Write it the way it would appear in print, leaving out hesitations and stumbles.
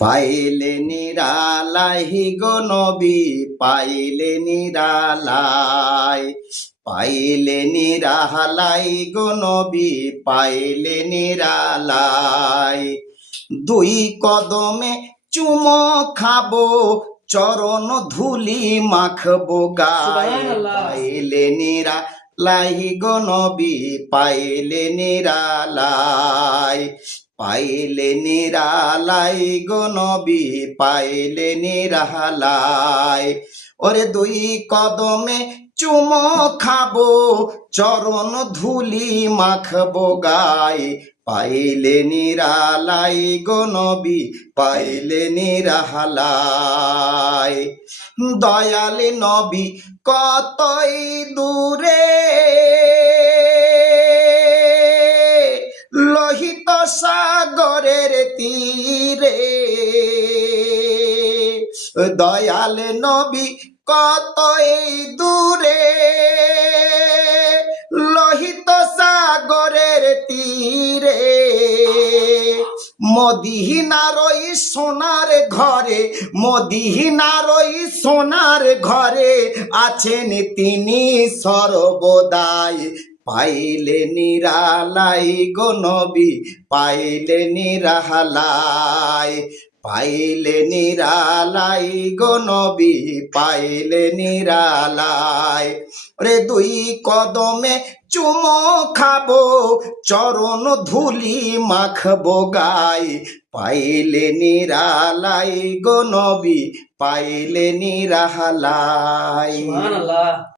পাইলে নিরালাই গো নবী, পাইলে নিরালাই, পাইলে নিরালাই গো নবী, পাইলে নিরালাই। দুই কদমে চুমো খাবো, চরণ ধুলি মাখবো গায়ে, পাইলে নিরালাই গো নবী, পাইলে নিরালাই, পাইলে নিরালাই গো নবী, পাইলে নিরালাই। ওরে দুই কদমে চুমো খাবো, চরণ ধুলি মাখবো গায়ে, পাইলে নিরালাই গো নবী, পাইলে নিরালাই। দয়াল নবী কতই দূরে, লোহিত সাগরের তীরে, দয়াল নবী কতই দূরে, লোহিত সাগরের তীরে। মদিনার ওই সোনার ঘরে, মদিনার ওই সোনার ঘরে আছেন তিনি সর্বদাই, পাইলে নিরালাই গো নবী, পাইলে নিরালাই, পাইলে নিরালাই গো নবী, পাইলে নিরালাই। রে দুই কদমে চুমো খাবো, চরণ ধুলি মাখবো গায়ে, পাইলে নিরালাই গো নবী, পাইলে নিরালাই।